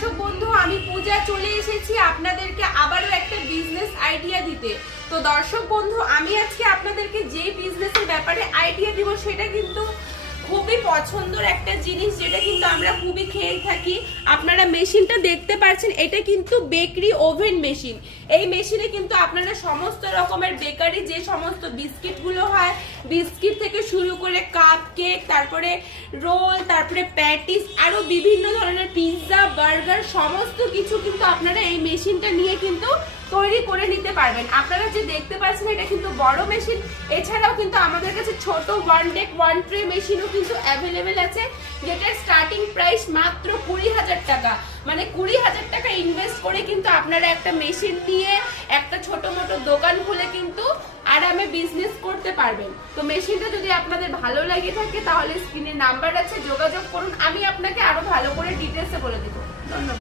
দর্শক বন্ধু, আমি পূজা চলে এসেছি আপনাদেরকে আবারও একটা বিজনেস আইডিয়া দিতে। তো দর্শক বন্ধু, আমি আজকে আপনাদেরকে যে বিজনেসের ব্যাপারে আইডিয়া দিব সেটা কিন্তু খুবই পছন্দের একটা জিনিস, যেটা কিন্তু আমরা খুবই খেয়ে থাকি। আপনারা মেশিনটা দেখতে পাচ্ছেন, এটা কিন্তু বেকারি ওভেন মেশিন। এই মেশিনে কিন্তু আপনারা সমস্ত রকমের বেকারি যে সমস্ত বিস্কিটগুলো হয়, বিস্কিট থেকে শুরু করে কাপ কেক, তারপরে রোল, তারপরে প্যাটিস, আরো বিভিন্ন ধরনের পিৎজা, বার্গার, সমস্ত কিছু কিন্তু আপনারা এই মেশিনটা নিয়ে কিন্তু তৈরি করে নিতে পারবেন। আপনারা যে দেখতে পাচ্ছেন এটা কিন্তু বড় মেশিন। এছাড়াও কিন্তু আমাদের কাছে ছোট ওয়ান ডেক ওয়ান ট্রে মেশিনও কিন্তু অ্যাভেলেবেল আছে, যেটার স্টার্টিং প্রাইস মাত্র 20,000 টাকা। মানে 20,000 টাকা ইনভেস্ট করে কিন্তু আপনারা একটা মেশিন নিয়ে একটা ছোট মোটো দোকান খুলে কিন্তু আরামে বিজনেস করতে পারবেন। তো মেশিনটা যদি আপনাদের ভালো লাগে থাকে তাহলে স্ক্রিনে নাম্বার আছে, যোগাযোগ করুন। আমি আপনাকে আরো ভালো করে ডিটেলসে বলে দেবো। ধন্যবাদ।